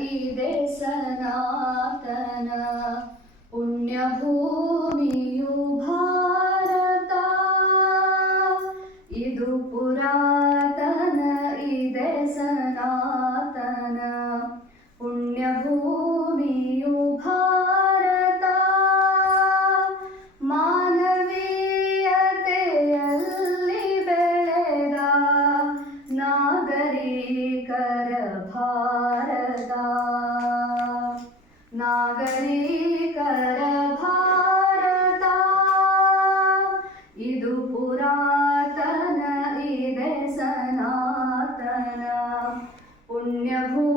ಇದೆ ಸನಾತನ. ಪುಣ್ಯಭೂಮಿಯು ಭಾರತ. ಇದು ಪುರಾತನ ಇದೆ ಸನಾತನ. ಪುಣ್ಯಭೂಮಿಯು ಭಾರತ. ಮಾನವೀಯತೆಯಲ್ಲಿ ಬೆಳೆದ ನಾಗರಿಕರ ಭಾರತ ನಾಗರಿಕರ ಭಾರತ ಇದು ಪುರಾತನ ಇದೆ ಸನಾತನ ಪುಣ್ಯಭೂಮಿಯು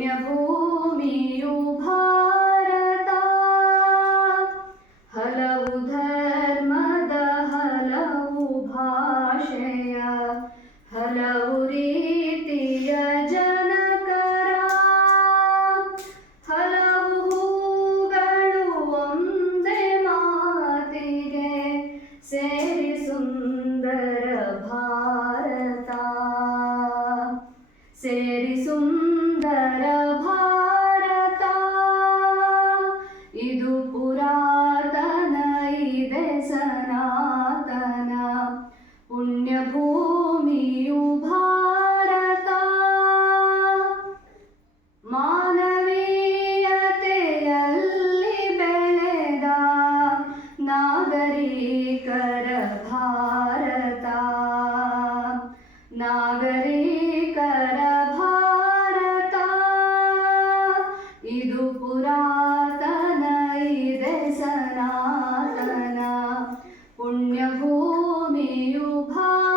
പുണ്യഭൂമിരൂപ സനാതന. പുണ്യഭൂ 你又怕